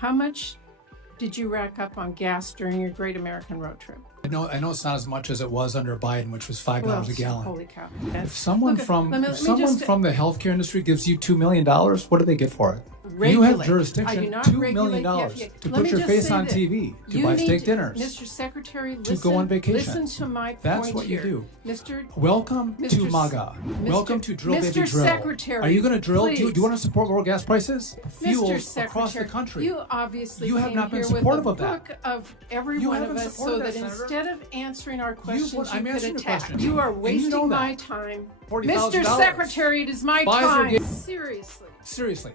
How much did you rack up on gas during your Great American Road Trip? I know it's not as much as it was under Biden, which was $5 a gallon. Holy cow! If someone from the healthcare industry gives you $2 million, what do they get for it? You have jurisdiction, $2 million to put your face on TV, to buy steak dinners, Mr. Secretary, to go on vacation. Listen to my point. That's what you do. Welcome to MAGA. Welcome to Drill Baby Drill. Secretary, are you going to drill? Please. Do you want to support lower gas prices? Fuel across the country. You obviously have not been here supportive with a of book that. Of every one of us, so that instead of answering our questions, you could attack. You are wasting my time. Mr. Secretary, it is my time. Seriously.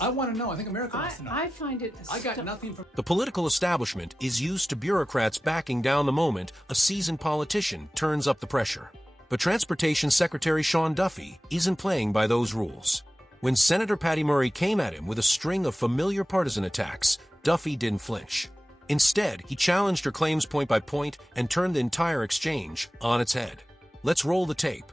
I want to know. I think America wants to know. I find it. I got nothing from. The political establishment is used to bureaucrats backing down the moment a seasoned politician turns up the pressure. But Transportation Secretary Sean Duffy isn't playing by those rules. When Senator Patty Murray came at him with a string of familiar partisan attacks, Duffy didn't flinch. Instead, he challenged her claims point by point and turned the entire exchange on its head. Let's roll the tape.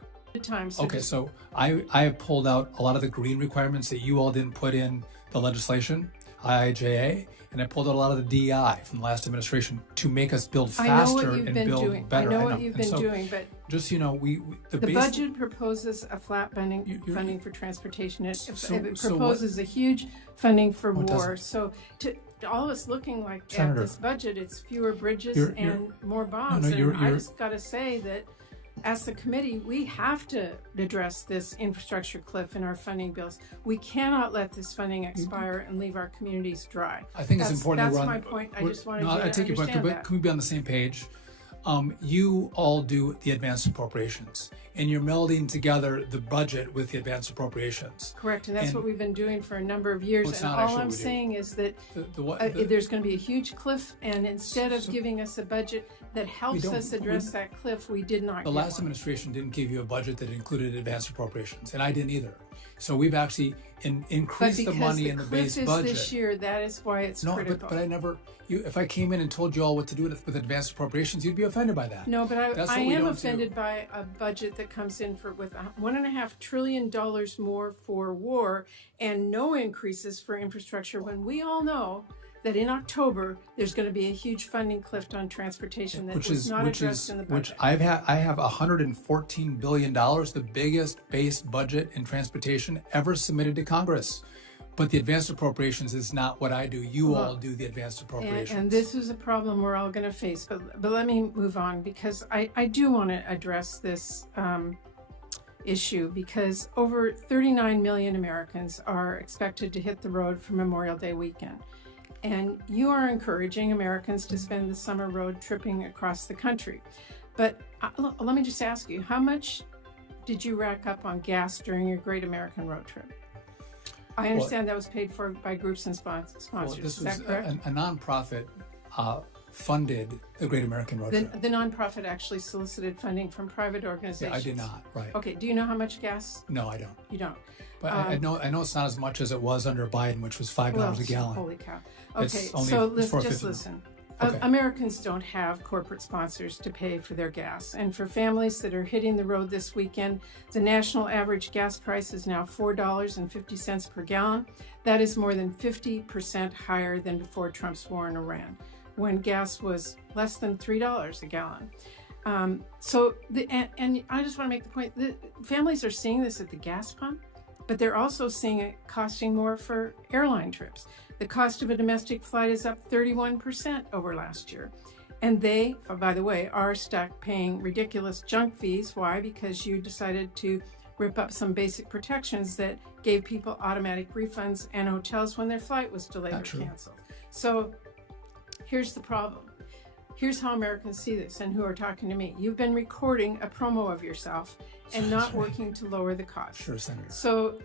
Okay, so I have pulled out a lot of the green requirements that you all didn't put in the legislation, IIJA, and I pulled out a lot of the DEI from the last administration to make us build faster and build better. I know what you've been doing, but just the budget proposes a flat funding for transportation. It proposes a huge funding for war. So to all of us looking like at this budget, it's fewer bridges and more bombs. I just got to say that, as the committee, we have to address this infrastructure cliff in our funding bills. We cannot let this funding expire and leave our communities dry. I think it's important to run. That's my point. I just wanted you to understand take your point, but can we be on the same page? You all do the advanced appropriations, and you're melding together the budget with the advanced appropriations. Correct, and that's what we've been doing for a number of years. And all I'm saying is that there's going to be a huge cliff, and instead of giving us a budget that helps us address that cliff, we did not. The last administration didn't give you a budget that included advanced appropriations, and I didn't either. So we've actually increased the money in the base budget. This year, that is why it's critical. But I never. If I came in and told you all what to do with advanced appropriations, you'd be offended by that. No, but I am offended by a budget that comes in with $1.5 trillion more for war and no increases for infrastructure, when we all know that in October there's going to be a huge funding cliff on transportation that was not addressed in the budget. I have $114 billion, the biggest base budget in transportation ever submitted to Congress. But the advanced appropriations is not what I do. You all do the advanced appropriations. And this is a problem we're all going to face. But let me move on, because I do want to address this issue, because over 39 million Americans are expected to hit the road for Memorial Day weekend. And you are encouraging Americans to spend the summer road tripping across the country. But let me just ask you, how much did you rack up on gas during your Great American Road Trip? I understand that was paid for by groups and sponsors. This was a nonprofit funded the Great American Road Trip. The nonprofit actually solicited funding from private organizations. Yeah, I did not. Right. Okay. Do you know how much gas? No, I don't. You don't. But I know it's not as much as it was under Biden, which was $5 a gallon. Holy cow. Okay, so let's just listen. Okay. Americans don't have corporate sponsors to pay for their gas. And for families that are hitting the road this weekend, the national average gas price is now $4.50 per gallon. That is more than 50% higher than before Trump's war in Iran, when gas was less than $3 a gallon. And I just want to make the point that families are seeing this at the gas pump, but they're also seeing it costing more for airline trips. The cost of a domestic flight is up 31% over last year. And they, by the way, are stuck paying ridiculous junk fees. Why? Because you decided to rip up some basic protections that gave people automatic refunds and hotels when their flight was delayed or canceled. So here's the problem. Here's how Americans see this and who are talking to me. You've been recording a promo of yourself and not working to lower the cost. Sure, Senator. So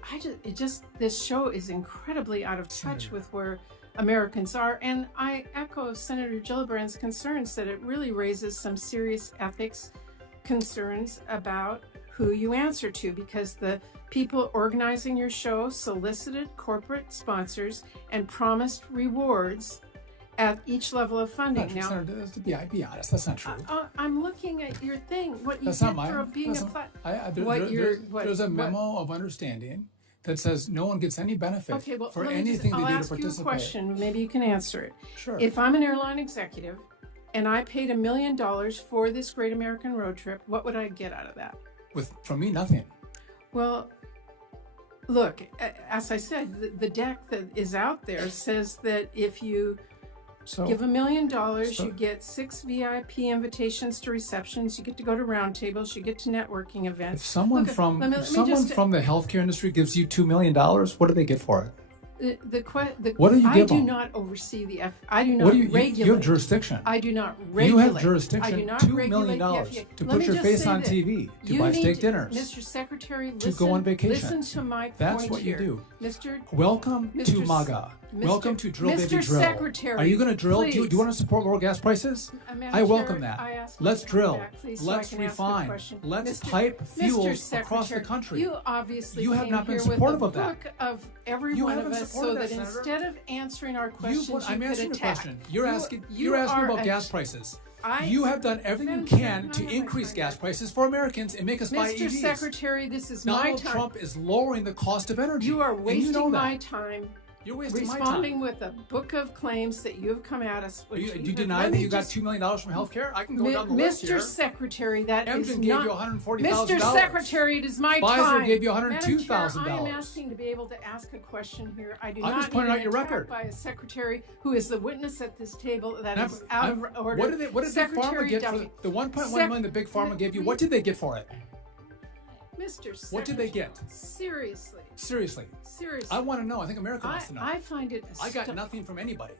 this show is incredibly out of touch with where Americans are. And I echo Senator Gillibrand's concerns that it really raises some serious ethics concerns about who you answer to, because the people organizing your show solicited corporate sponsors and promised rewards at each level of funding. Now, Senator, to be honest, that's not true. I'm looking at your thing. What you that's did not mine. for being There's a memo of understanding that says no one gets any benefit Okay, well, for let me anything I'll they do to ask you a participate. question. Maybe you can answer it. Sure. If I'm an airline executive and I paid $1 million for this Great American Road Trip, what would I get out of that? From me, nothing. Well, look, as I said, the deck that is out there says that if you give $1 million, you get 6 VIP invitations to receptions, you get to go to roundtables, you get to networking events. If someone from the healthcare industry gives you $2 million, what do they get for it? What do you give them? I do not oversee the I do not regulate. You have jurisdiction. I do not regulate. You have jurisdiction. I do not $2 million to put your face on TV, to buy steak dinners, Mr. Secretary, to go on vacation. Listen to my point. That's what you do. Welcome to MAGA. Welcome to Drill Baby Drill. Secretary, are you going to drill? Do you want to support lower gas prices? I welcome that. Let's drill. Let's refine. Let's pipe fuel across the country. You obviously have not been supportive of that. Of every one of us, so that instead of answering our questions, I'm answering the question. You're asking about gas prices. You have done everything you can to increase gas prices for Americans and make us buy EVs. Mr. Secretary, this is my time. Donald Trump is lowering the cost of energy. You are wasting my time. You're wasting my time. Responding with a book of claims that you have come at us. Do you deny that you got $2 million from healthcare? I can go down the list here. Mr. Secretary, that Amgen is gave you $140,000. Mr. Secretary, it is my time. Pfizer gave you $102,000. I am asking to be able to ask a question here. I do I'm not just pointing out your record by a secretary who is the witness at this table. That is out of order. What did Big Pharma get for the $1.1 million that Big Pharma gave you? What did they get for it? Mr. Secretary, what did they get? Seriously. I want to know. I think America wants to know. I find it. I got nothing from anybody.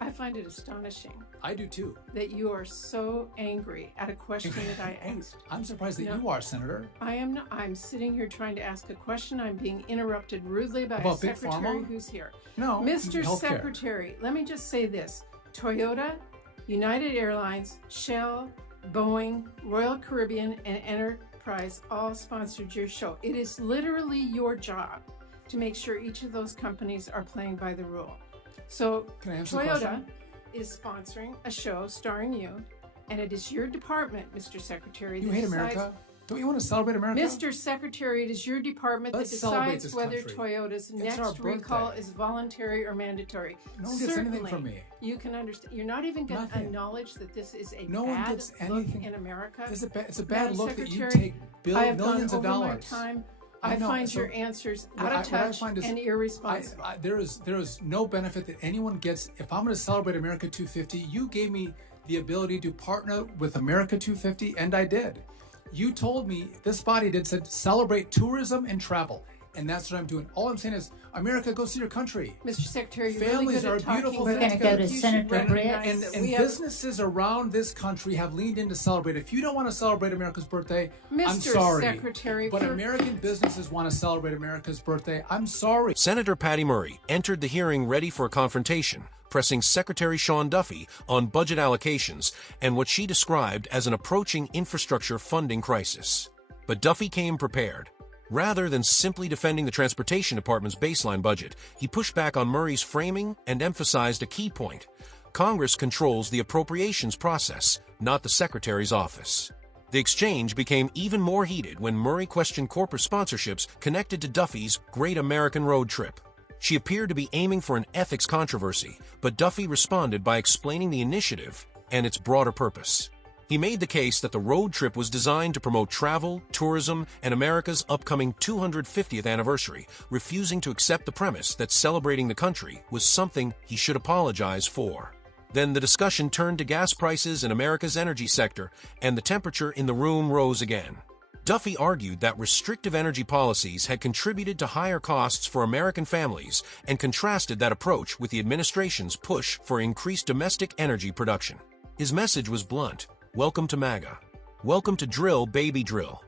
I find it astonishing. I do too. That you are so angry at a question that I asked. I'm surprised that you are, Senator. I am not. I'm sitting here trying to ask a question. I'm being interrupted rudely by a secretary who's here. No, Mr. Secretary, let me just say this. Toyota, United Airlines, Shell, Boeing, Royal Caribbean, and Enterprise all sponsored your show. It is literally your job to make sure each of those companies are playing by the rule. So Toyota is sponsoring a show starring you, and it is your department, Mr. Secretary. You hate America? Don't you want to celebrate America? Mr. Secretary, it is your department that decides whether Toyota's next recall is voluntary or mandatory. No one gets anything from me. You can understand. You're not even going to acknowledge that this is a bad look in America. It's a bad look that you take millions of dollars. I find your answers out of touch and irresponsible. There is no benefit that anyone gets. If I'm going to celebrate America 250, you gave me the ability to partner with America 250, and I did. You told me, this body said celebrate tourism and travel. And that's what I'm doing. All I'm saying is, America, go see your country. Mr. Secretary, you're families really good are a beautiful thing. We're going to go to Senator Britt. And businesses around this country have leaned in to celebrate. If you don't want to celebrate America's birthday, I'm sorry. Secretary, but American businesses want to celebrate America's birthday. I'm sorry. Senator Patty Murray entered the hearing ready for a confrontation, pressing Secretary Sean Duffy on budget allocations and what she described as an approaching infrastructure funding crisis. But Duffy came prepared. Rather than simply defending the Transportation Department's baseline budget, he pushed back on Murray's framing and emphasized a key point. Congress controls the appropriations process, not the Secretary's office. The exchange became even more heated when Murray questioned corporate sponsorships connected to Duffy's Great American Road Trip. She appeared to be aiming for an ethics controversy, but Duffy responded by explaining the initiative and its broader purpose. He made the case that the road trip was designed to promote travel, tourism, and America's upcoming 250th anniversary, refusing to accept the premise that celebrating the country was something he should apologize for. Then the discussion turned to gas prices in America's energy sector, and the temperature in the room rose again. Duffy argued that restrictive energy policies had contributed to higher costs for American families and contrasted that approach with the administration's push for increased domestic energy production. His message was blunt. Welcome to MAGA. Welcome to Drill Baby Drill.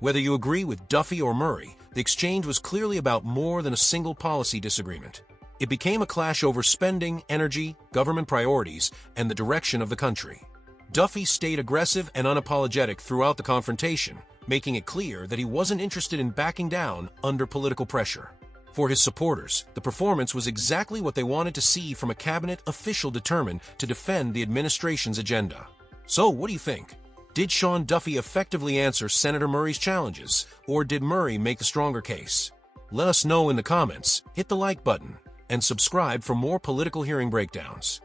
Whether you agree with Duffy or Murray, the exchange was clearly about more than a single policy disagreement. It became a clash over spending, energy, government priorities, and the direction of the country. Duffy stayed aggressive and unapologetic throughout the confrontation, making it clear that he wasn't interested in backing down under political pressure. For his supporters, the performance was exactly what they wanted to see from a cabinet official determined to defend the administration's agenda. So, what do you think? Did Sean Duffy effectively answer Senator Murray's challenges, or did Murray make the stronger case? Let us know in the comments, hit the like button, and subscribe for more political hearing breakdowns.